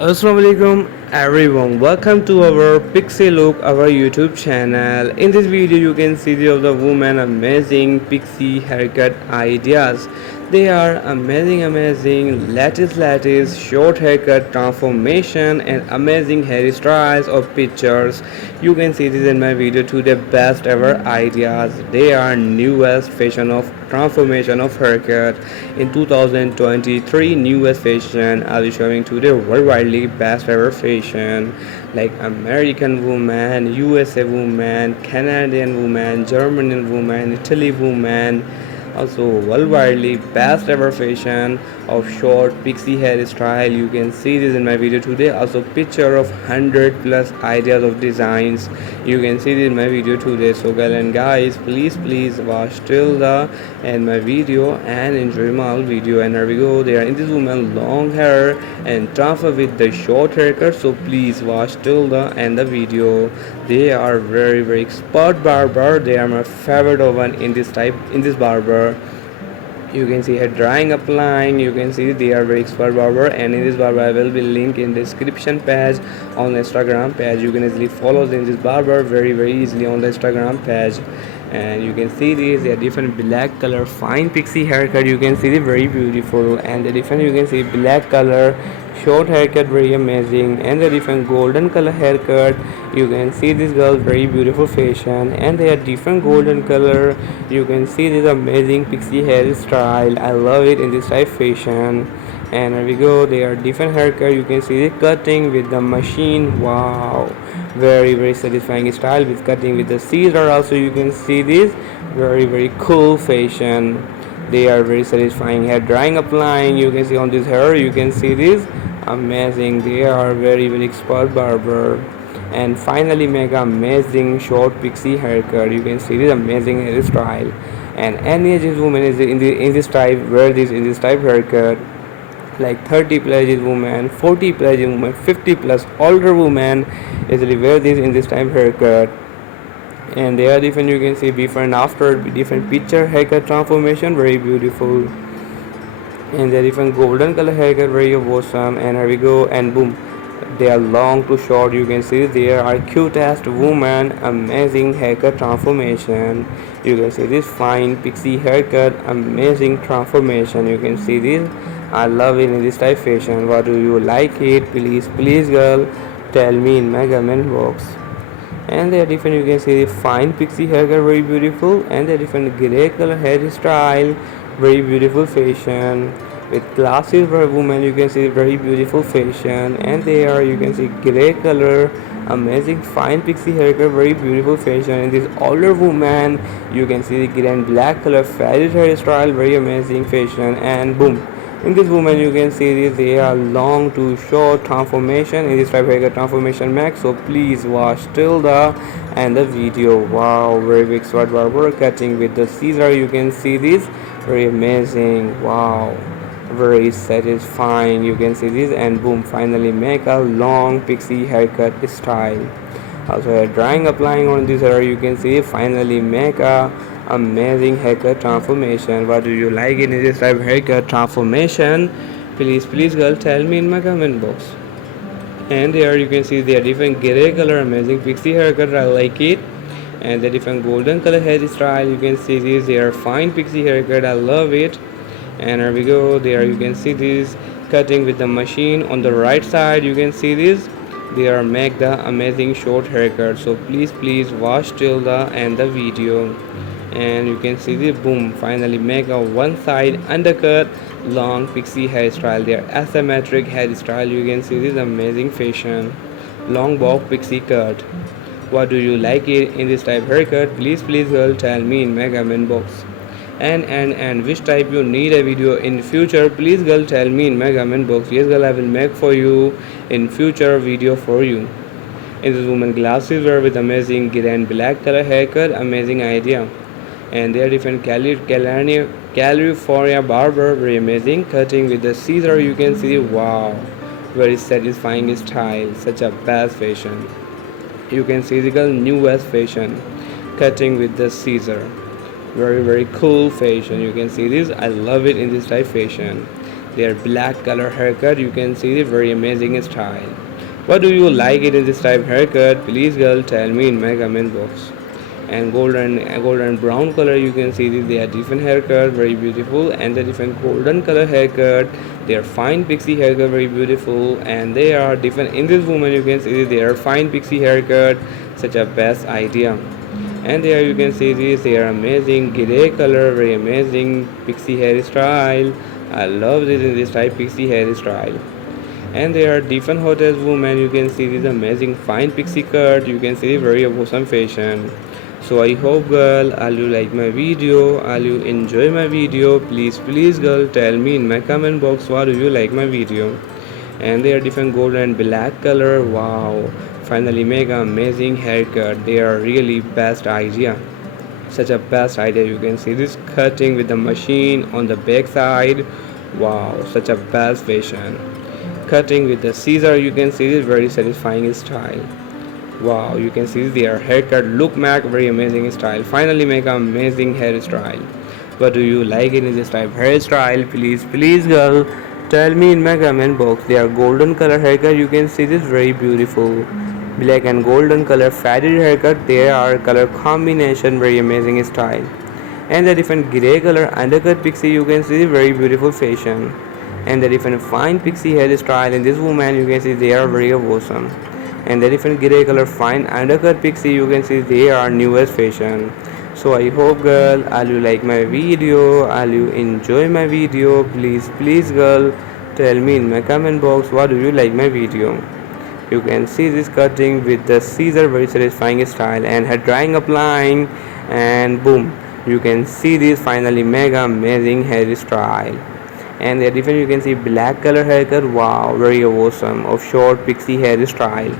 Assalamualaikum everyone, welcome to our Pixie Look, our YouTube channel. In this video you can see the woman amazing pixie haircut ideas. They are amazing lattice short haircut transformation and amazing hairstyles or pictures. You can see this in my video to the best ever ideas. They are newest fashion of transformation of haircut in 2023. Newest fashion I'll be showing to the worldwide best ever fashion like American woman, USA woman, Canadian woman, German woman, Italy woman. Also worldwide best ever fashion of short pixie hairstyle. You can see this in my video today. Also picture of 100 plus ideas of designs. You can see this in my video today. So girl and guys, please watch till the end my video and enjoy my whole video. And here we go. They are in this woman long hair and transfer with the short haircut. So please watch till the end the video. They are very expert barber. They are my favorite one in this barber. You can see her drying applying. You can see they are very expert barber, and in this barber I will be link in description page on Instagram page. You can easily follow in this barber very easily on the Instagram page. And you can see these, they are different black color fine pixie haircut. You can see they very beautiful, and the different you can see black color short haircut very amazing, and the different golden color haircut. You can see this girl very beautiful fashion, and they are different golden color. You can see this amazing pixie hairstyle. I love it in this type fashion. And here we go, they are different haircut. You can see the cutting with the machine. Wow, very satisfying style with cutting with the scissor. Also you can see this very cool fashion. They are very satisfying hair drying applying. You can see on this hair, you can see this amazing. They are very expert barber. And finally make amazing short pixie haircut. You can see this amazing hairstyle, and any age woman is in this type wear this in this type haircut, like 30 plus age woman, 40 plus age woman, 50 plus older woman easily wear this in this type haircut. And they are different. You can see before and after different picture haircut transformation very beautiful, and they are different golden color haircut very awesome. And here we go, and boom, they are long to short. You can see there are cutest woman amazing haircut transformation. You can see this fine pixie haircut amazing transformation. You can see this, I love it in this type fashion. What do you like it? Please girl, tell me in my comment box. And they are different. You can see the fine pixie haircut very beautiful, and the different gray color hairstyle very beautiful fashion with glasses for a woman. You can see very beautiful fashion, and they are you can see gray color amazing fine pixie haircut very beautiful fashion. And this older woman, you can see the grey and black color faded hairstyle very amazing fashion. And boom, in this woman you can see this, they are long to short transformation in this type of haircut transformation max. So please watch till the end the video. Wow, very big sword barber cutting with the scissor. You can see this very amazing. Wow, very satisfying. You can see this, and boom, finally make a long pixie haircut style. Also hair drying applying on this hair. You can see finally make a amazing haircut transformation. What do you like in this type of haircut transformation? Please girl, tell me in my comment box. And there you can see they are different gray color amazing pixie haircut. I like it. And the different golden color hairstyle. You can see this, they are fine pixie haircut. I love it. And here we go, there you can see this cutting with the machine. On the right side you can see this, they are make the amazing short haircut. So please watch till the end the video. And you can see the boom, finally make a one side undercut long pixie hairstyle. They are asymmetric hairstyle. You can see this amazing fashion long bob pixie cut. What do you like it in this type haircut? Please girl, tell me in my comment box. And which type you need a video in future, please girl, tell me in my comment box. Yes girl, I will make for you in future video for you. In this woman glasses wear with amazing grey and black color haircut, amazing idea. And they are different California barber, very amazing cutting with the scissor. You can see, wow, very satisfying style, such a best fashion. You can see the newest fashion cutting with the scissor. Very cool fashion. You can see this. I love it in this type fashion. Their black color haircut. You can see the very amazing style. What do you like it in this type haircut? Please girl tell me in my comment box. And golden brown color, you can see this, they are different haircut, very beautiful, and the different golden color haircut, they are fine pixie haircut, very beautiful, and they are different in this woman. You can see this, they are fine pixie haircut, such a best idea. And there you can see this, they are amazing gray color, very amazing pixie hairstyle. I love this in this type pixie hairstyle. And there are different hotels women. You can see this amazing fine pixie cut. You can see very awesome fashion. So I hope girl all you like my video, all you enjoy my video. Please girl tell me in my comment box what do you like my video. And they are different gold and black color. Wow, finally make an amazing haircut. They are really best idea, such a best idea. You can see this cutting with the machine on the back side. Wow, such a best fashion. Cutting with the scissor, you can see this very satisfying style. Wow, you can see their haircut look back, very amazing style. Finally make an amazing hairstyle. What do you like it in this type hairstyle? Please girl tell me in my comment box. They are golden color haircut. You can see this very beautiful black and golden color faded haircut. They are color combination, very amazing style. And the different gray color undercut pixie, you can see very beautiful fashion. And the different fine pixie hairstyle in this woman, you can see they are very awesome. And the different gray color fine undercut pixie, you can see they are newest fashion. So I hope girl all you like my video, all you enjoy my video. Please girl tell me in my comment box what do you like my video. You can see this cutting with the scissor, very satisfying style, and hair drying applying, and boom, you can see this finally mega amazing hairstyle. And the different, you can see black color haircut. Wow, very awesome of short pixie hairstyle.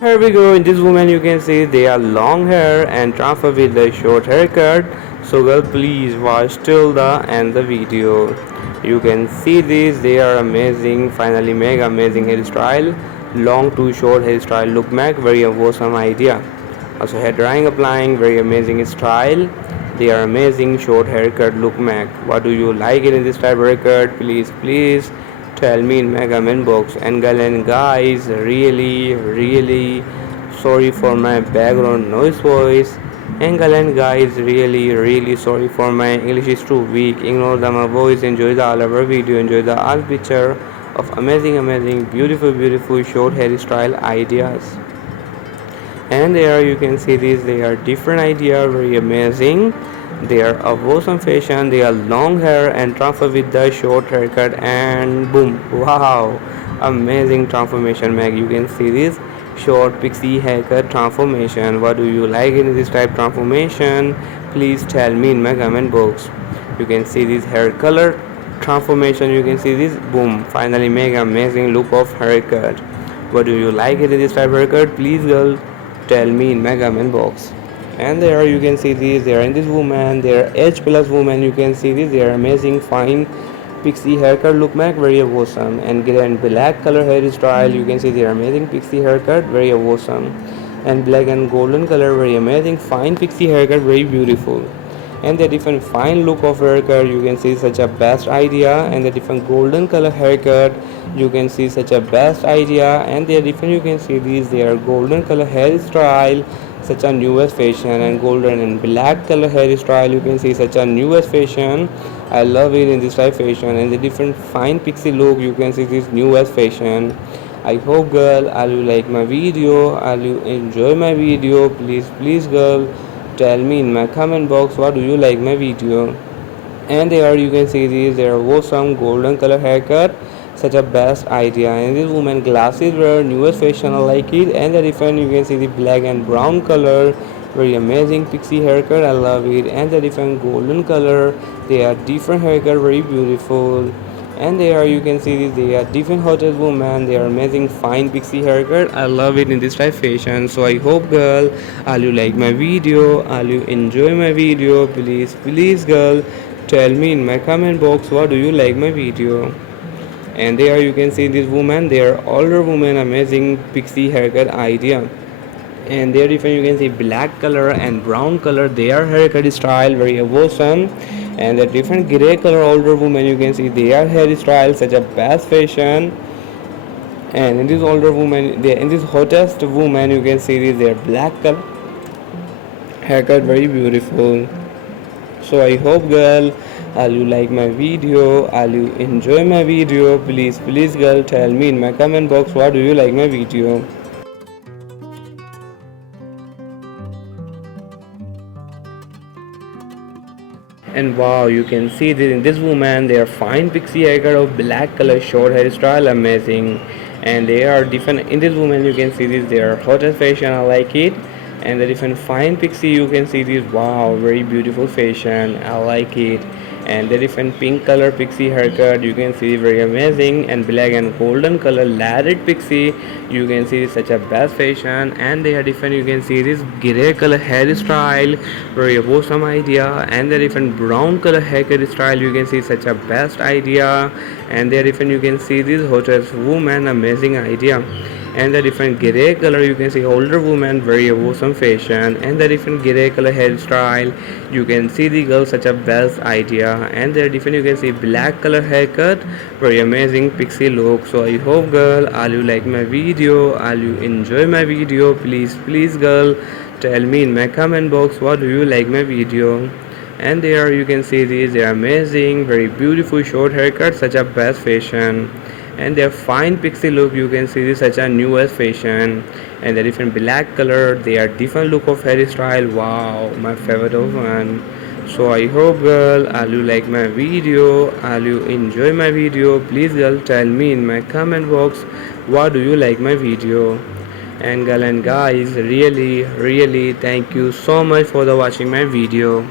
Here we go. In this woman, you can see they are long hair and transfer with the short haircut. So girl, please watch till the end the video. You can see this, they are amazing. Finally make amazing hairstyle. Long to short hairstyle look back, very awesome idea. Also hair drying applying, very amazing style. They are amazing short haircut look back. What do you like it in this type of haircut? Please tell me in my comment box. And girl and guys, really sorry for my background noise voice. And girl and guys, really sorry for my English is too weak. Ignore the my voice. Enjoy the all our video. Enjoy the all picture of amazing beautiful short hairstyle ideas. And there you can see these, they are different idea, very amazing. They are of awesome fashion. They are long hair and transfer with the short haircut, and boom, wow, amazing transformation mag. You can see this short pixie haircut transformation. What do you like in this type transformation? Please tell me in my comment box. You can see this hair color transformation. You can see this, boom, finally make amazing look of haircut. What do you like it in this type of haircut? Please girl tell me in my comment box. And there you can see these, they are in this woman, they are H plus woman. You can see this, they are amazing fine pixie haircut look back, very awesome. And gray and black color hairstyle, you can see they are amazing pixie haircut, very awesome. And black and golden color, very amazing fine pixie haircut, very beautiful. And the different fine look of haircut, you can see such a best idea. And the different golden color haircut, you can see such a best idea. And they are different, you can see these, they are golden color hairstyle, such a newest fashion. And golden and black color hairstyle, you can see such a newest fashion. I love it in this type fashion. And the different fine pixie look, you can see this newest fashion. I hope girl all you like my video, all you enjoy my video. Please girl tell me in my comment box what do you like my video. And there you can see these, there are awesome golden color haircut, such a best idea. And this woman glasses were newest fashion, I like it. And the different, you can see the black and brown color, very amazing pixie haircut, I love it. And the different golden color, they are different haircut, very beautiful. And there you can see this, they are different hottest woman, they are amazing fine pixie haircut, I love it in this type fashion. So I hope girl all you like my video, all you enjoy my video. Please girl tell me in my comment box what do you like my video. And there you can see this woman, they are older woman, amazing pixie haircut idea. And there even you can see black color and brown color, their haircut style very awesome. And the different gray color older woman, you can see their hairstyle such a best fashion. And in this older woman, in this hottest woman, you can see this their black color haircut very beautiful. So I hope girl, will you like my video, will you enjoy my video? Please girl, tell me in my comment box what do you like my video. And wow, you can see that in this woman, they are fine pixie haircut of black color short hairstyle, amazing. And they are different. In this woman, you can see this their hottest fashion, I like it. And the different fine pixie, you can see this, wow, very beautiful fashion, I like it. And the different pink color pixie haircut, you can see very amazing. And black and golden color ladded pixie, you can see such a best fashion. And they are different, you can see this gray color hairstyle, very awesome idea. And the different brown color haircut style, you can see such a best idea. And they are different, you can see this hottest woman, amazing idea. And the different gray color, you can see older woman, very awesome fashion. And the different gray color hairstyle, you can see the girl, such a best idea. And the different, you can see black color haircut, very amazing pixie look. So I hope girl, all you like my video, all you enjoy my video. Please girl, tell me in my comment box what do you like my video. And there you can see these, they are amazing, very beautiful short haircut, such a best fashion. And their fine pixie look, you can see this such a newest fashion. And the different black color, they are different look of hairstyle, wow, my favorite one. So I hope girl, all you like my video, all you enjoy my video. Please girl, tell me in my comment box what do you like my video. And girl and guys, really thank you so much for the watching my video.